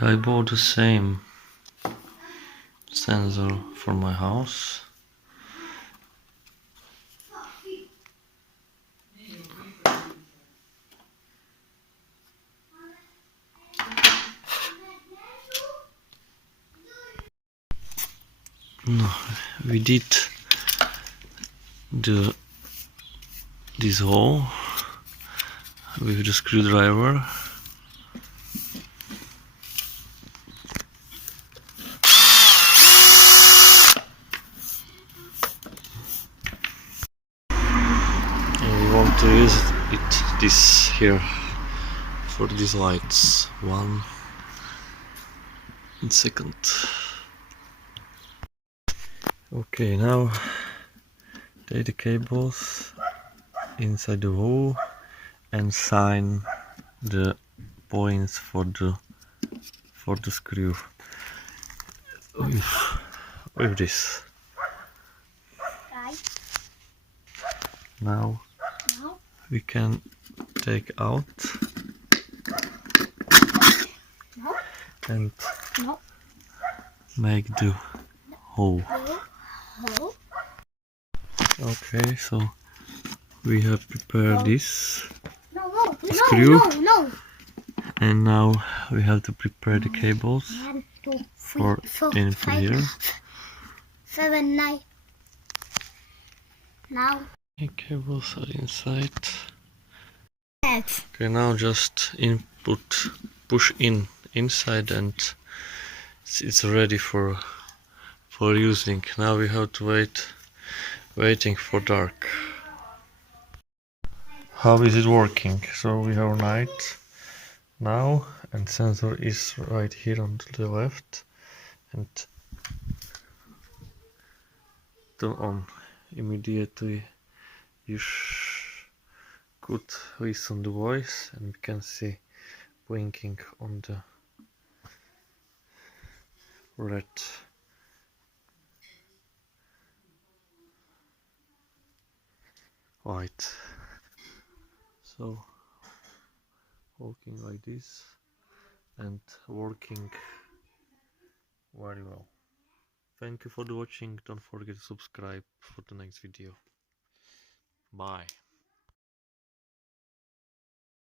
I bought the same sensor for my house. No, we did this hole with the screwdriver. And we want to use this here for these lights. 1 second. Okay, now take the cables inside the hole and sign the points for the screw with this. Right. Now we can take out and make the hole. Okay, so we have prepared this screw, and now we have to prepare the cables for input here. 7, 9. Now The cables are inside. X. Okay, now just push inside, and it's ready for using. Now we have to waiting for dark. How is it working? So we have night now, and sensor is right here on the left, and turn on immediately. You could listen the voice, and we can see blinking on the red. Light. So walking like this and working very well. Thank you for the watching. Don't forget to subscribe for the next video. Bye.